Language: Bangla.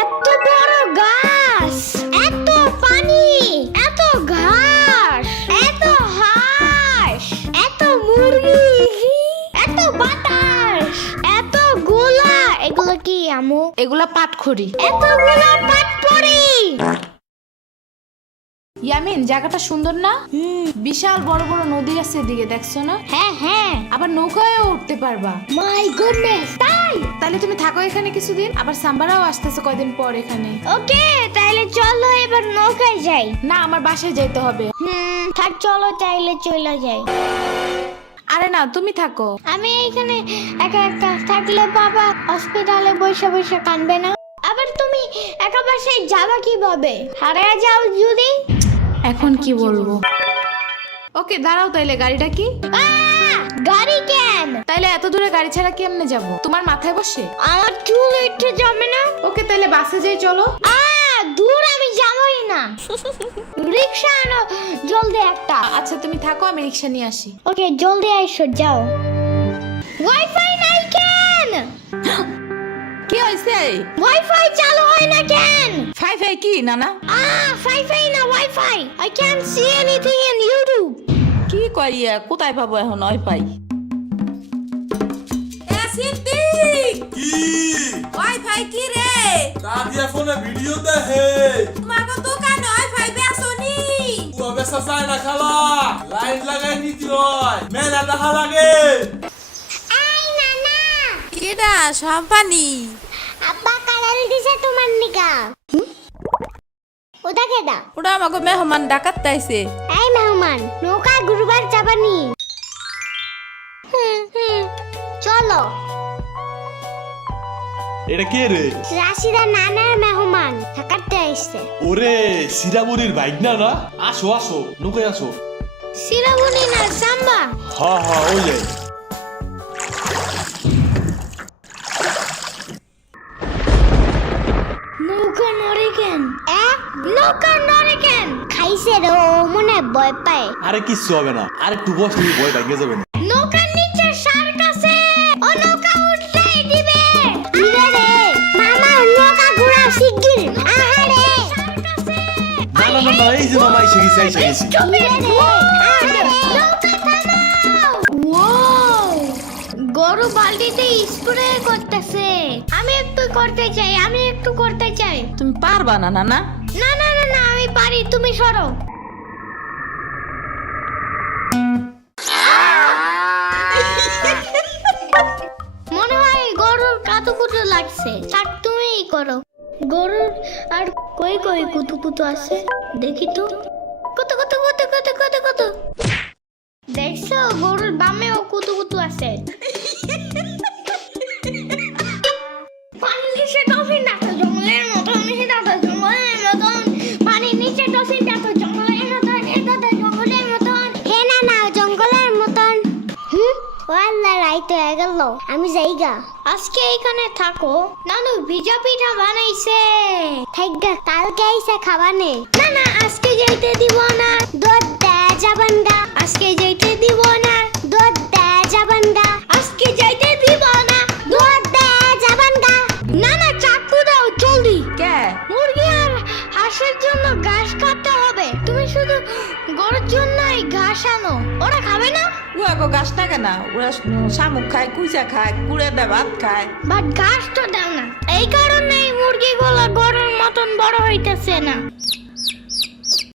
এত বড় গাছ, এত পানি, এত ঘাস, এত হাঁস, এত মুরগি, এত বাতাস, এত গোলা। এগুলো কি আমু? এগুলা পাটখড়ি। এতগুলো পাটপড়ি। ইয়ামিন, জায়গাটা সুন্দর না? বিশাল বড় বড় নদী আছে এদিকে, দেখছো না? হ্যাঁ হ্যাঁ। আবার নৌকায়ও উঠতে পারবা। মাই গুডনেস, তাই? তাহলে তুমি থাকো এখানে কিছুদিন, আবার সাম্বারাও আসতেছে কয়দিন পর এখানে। ওকে, তাহলে চলো এবার নৌকায় যাই। না, আমার বাসায় যেতে হবে। থাক, চলো তাইলে চলে যাই। আরে না, তুমি থাকো। আমি এখানে একা একা থাকলে বাবা হসপিটালে বসে বসে কাঁদবে না? আবার তুমি একা বাসায় যাবা কিভাবে? হারিয়ে যাও যদি? এখন কি বলবো? ওকে দাঁড়াও, তাইলে গাড়িটা কি? গাড়ি কেন? তাইলে এত দূরে গাড়ি ছাড়া কেমনে যাব? তোমার মাথায় বসে? আমার চুল উঠে যাবে না? ওকে, তাইলে বাসে যাই, চলো। দূর আমি যাবই না। রিক্সা আনো জলদি একটা। আচ্ছা তুমি থাকো, আমি রিক্সা নিয়ে আসি। ওকে, জলদি আইসো, যাও। ওয়াইফাই নাই কেন? কি হইছে? ওয়াইফাই চালু হয় না কেন? ফাই কি নানা? ওয়াইফাই না, wifi. I can't see anything in YouTube. কি কইয়া কোথায় পাবো এখন ওয়াইফাই? কি ওয়াইফাই কি রে? দাদিয়া ফোনে ভিডিও দেখে তোমাকে দোকানে ওয়াইফাই বেসনি? ও বেসা যায় না খালা, লাইন লাগাই নিতে হয়, মেলা দেখা লাগে। আই নানা, কিডা সম্পানি? আব্বা কালার দিছে তোমার নিকা। ওটা কেডা? ওটা আমাকে মেহমান ডাকাত তাইছে। এই মেহমান, নৌকা ঘুরবার যাবানি? চলো। এটা কে রে? রাশিদা নানার মেহমান থাকাতে আইছে। ওরে সিরাবুরির বাইক না না? আসো আসো, নৌকায় আসো। সিরাবুনি না, সাম্বা। হ্যাঁ হ্যাঁ, ওই যাই। নৌকা নড়ে কেন? নৌকা নড়ে কেন? খাইছে রে, ও মনে হয় ভয় পায়। আরে কিচ্ছু হবে না, আরে একটু বস, তুমি ভয় ভাঙে যাবে না। নৌকার নিচে শার্ক আছে, ও নৌকা উঠতেই দিবে। আরে রে মামা, নৌকা ঘোরা শিগগির। আহারে শার্ক আছে। না না না না, এই যে মামা এসে গেছে, এসে গেছে। গরু বালতিতে স্প্রে করতেছে। আমি একটু করতে চাই, আমি একটু করতে চাই। তুমি পারবা না নানা? না না না না, আমি পারি, তুমি সরো। মনে হয় গরুর কাতুকুতু লাগছে। থাক, তুমিই করো। গরুর আর কই কই কুতুকুতু আছে দেখি তো। কত কত কত কত কত কত। দেখছো, গরুর বামেও কুতুকুতু আছে। পানির নিচে ডলফিন দেখো, জঙ্গলের মতন। জঙ্গলের মতন পানির নিচে ডলফিন দেখো, জঙ্গলের মতন। এটা তো জঙ্গলের মতন। হে না না, জঙ্গলের মতন। ও আল্লাহ, রাইত হয়ে গেল, আমি যাইগা। আজকে এখানে থাকো। নানু ভিজা পিঠা বানাইছে, থাইগা কালকে আইসা খাবানে। না না, আজকে যাইতে দিব না, দুধ দেয়া যাবান গা। আজকে যাইতে দিব না, দুধ দেয়া যাবান গা। আজকে যাইতে দিব না, দুধ দেয়া যাবান গা। না না, চাকু দাও জলদি। কে? মুরগি আর হাঁসের জন্য ঘাস কাটতে হবে। তুমি শুধু গরুর জন্য এই ঘাস আনো, ওরা খাবে না। ওরা গাছ না কেন? ওরা শামুক খায়, কুইচা খায়, কুড়ে দেয়, ভাত খায়। বাট ঘাস তো দাও না। এই কারণে এই মুরগিগুলো গরুর মতন বড় হইতেছে না।